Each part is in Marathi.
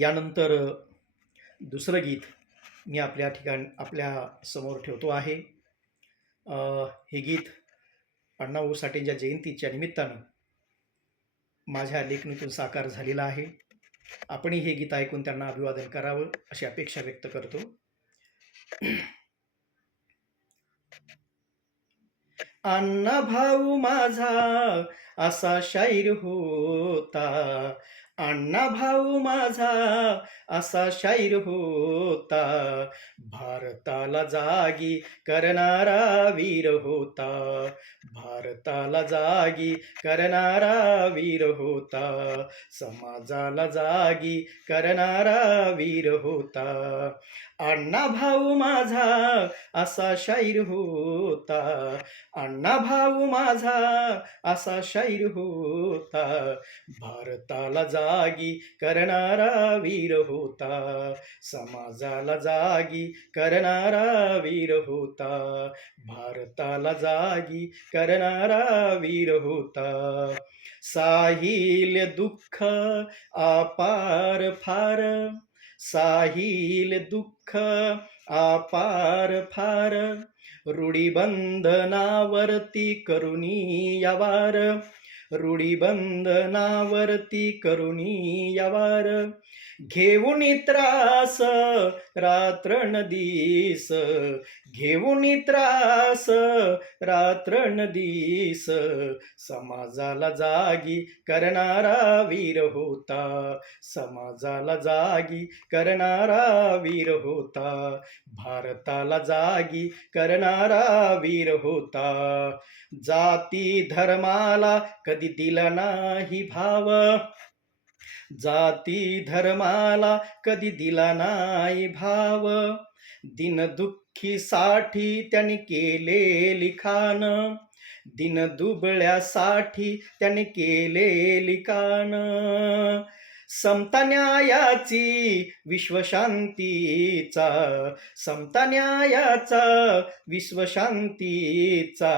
यानंतर दुसरं गीत मी आपल्या समोर ठेवतो आहे. अ, हे गीत अण्णाभाऊ साठेंच्या जयंतीच्या निमित्तानं माझ्या लेखणीतून साकार झालेलं आहे. आपणही हे गीत ऐकून त्यांना अभिवादन करावं अशी अपेक्षा व्यक्त करतो. अण्णा भाऊ माझा असा शाहीर होता, अण्णा भाऊ माझा असा शाहीर होता, भारताला जागी करणारा वीर होता, भारताला जागी करणारा वीर होता, समाजाला जागी करणारा वीर होता. अण्णा भाऊ माझा असा शाहीर होता, अण्णा भाऊ माझा असा शाहीर होता, भारताला जागी करणारा वीर होता, समाजाला जागी करणारा वीर होता, भारताला जागी करणारा वीर होता. साहिल दुःख अपार फार, साहिल दुःख अपार फार, रूढीबंधनावरती करुणी यावार, रूढीबंधनावरती करुणी यावार, घेऊन त्रास रात्रंदिवस, घेऊन त्रास रात्रंदिवस, समाजाला जागी करणारा वीर होता, समाजाला जागी करणारा वीर होता, भारताला जागी करणारा वीर होता. जाती धर्माला कधी दिला नाही भाव, जाती धर्माला कधी दिला नाही भाव, दीनदुःखीसाठी त्यांनी केले लिखाण, दीनदुबळ्यासाठी त्यांनी केले लिखाण, समता न्यायाची विश्वशांतीचा, समता न्यायाचा विश्वशांतीचा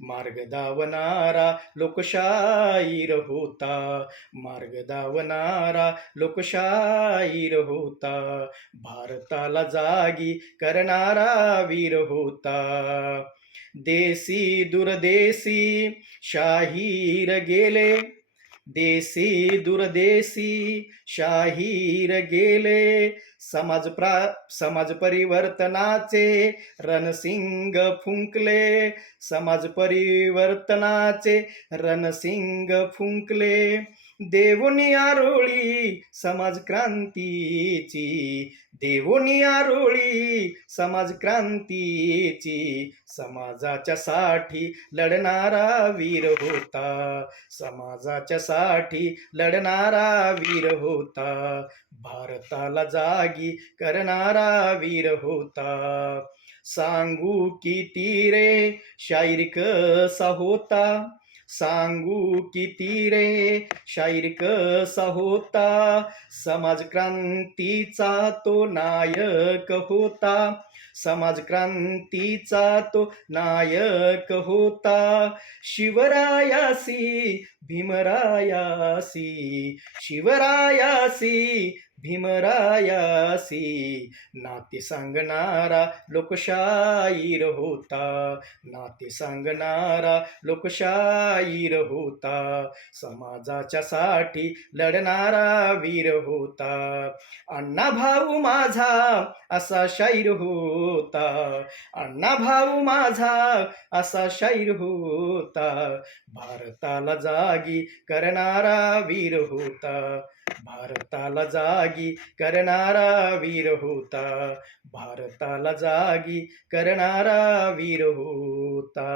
मार्ग दावणारा लोकशाहीर होता, मार्ग दावणारा लोकशाहीर होता, भारताला जागी करणारा वीर होता. देशी दुरदेशी शाहीर गेले, देशी दुरदेशी शाहीर गेले, समाज परिवर्तनाचे रणसिंग फुंकले, समाज परिवर्तनाचे रणसिंग फुंकले, देवोनी आरोळी समाज क्रांतीची, देवोनी आरोळी समाज क्रांतीची, समाजाच्या साठी लढणारा वीर होता, समाजाच्या साठी लढणारा वीर होता, भारताला जागी करणारा वीर होता. सांगू किती रे शाहीर कसा होता, सांगू किती रे शाहीर कसा होता, समाज क्रांतीचा तो नायक होता, समाज क्रांतीचा तो नायक होता, शिवरायासी भीमरायासी, शिवरायासी भीमरायासी नाते सांगणारा लोकशाहीर होता, नाते सांगणारा लोकशाहीर होता, समाजाच्या साठी लढणारा वीर होता. अण्णा भाऊ माझा असा शाहीर होता, अण्णा भाऊ माझा असा शाहीर होता, भारताला जागी करणारा वीर होता, भारताला जागी करणारा वीर होता, भारताला जागी करणारा वीर होता.